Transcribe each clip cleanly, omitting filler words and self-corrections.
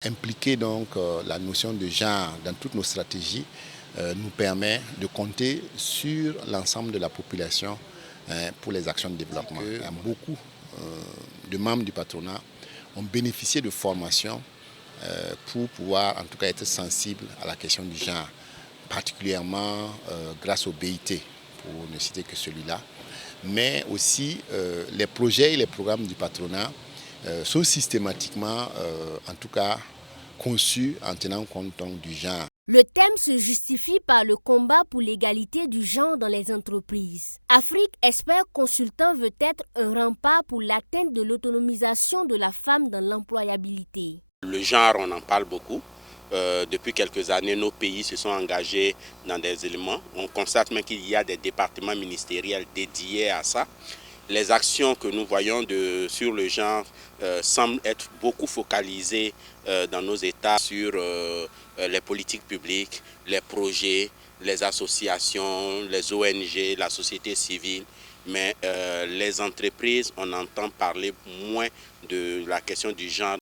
Impliquer donc la notion de genre dans toutes nos stratégies nous permet de compter sur l'ensemble de la population pour les actions de développement. Beaucoup de membres du patronat ont bénéficié de formations pour pouvoir en tout cas être sensibles à la question du genre, particulièrement grâce au BIT, pour ne citer que celui-là. Mais aussi les projets et les programmes du patronat sont systématiquement, en tout cas, conçus en tenant compte donc, du genre. Le genre, on en parle beaucoup. Depuis quelques années, nos pays se sont engagés dans des éléments. On constate même qu'il y a des départements ministériels dédiés à ça. Les actions que nous voyons sur le genre semblent être beaucoup focalisées dans nos États sur les politiques publiques, les projets, les associations, les ONG, la société civile. Mais les entreprises, on entend parler moins de la question du genre.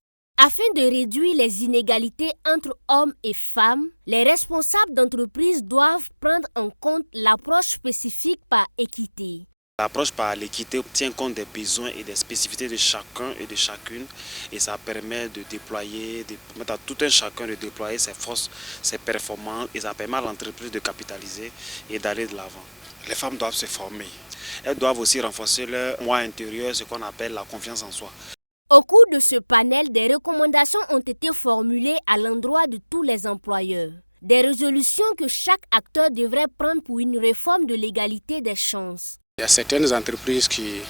L'approche par l'équité tient compte des besoins et des spécificités de chacun et de chacune et ça permet de déployer, de permettre à tout un chacun de déployer ses forces, ses performances et ça permet à l'entreprise de capitaliser et d'aller de l'avant. Les femmes doivent se former. Elles doivent aussi renforcer leur moi intérieur, ce qu'on appelle la confiance en soi. Il y a certaines entreprises qui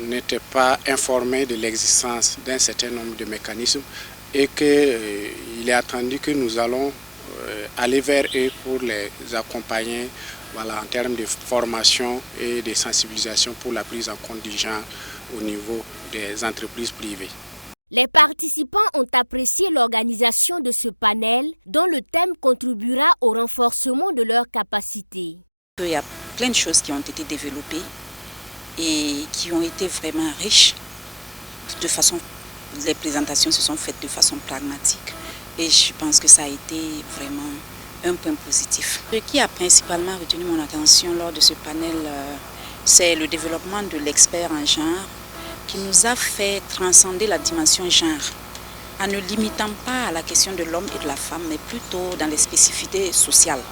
n'étaient pas informées de l'existence d'un certain nombre de mécanismes et qu'il est attendu que nous allons aller vers eux pour les accompagner en termes de formation et de sensibilisation pour la prise en compte du genre au niveau des entreprises privées. Il y a plein de choses qui ont été développées et qui ont été vraiment riches. Les présentations se sont faites de façon pragmatique et je pense que ça a été vraiment un point positif. Ce qui a principalement retenu mon attention lors de ce panel, c'est le développement de l'expert en genre qui nous a fait transcender la dimension genre en ne limitant pas à la question de l'homme et de la femme, mais plutôt dans les spécificités sociales.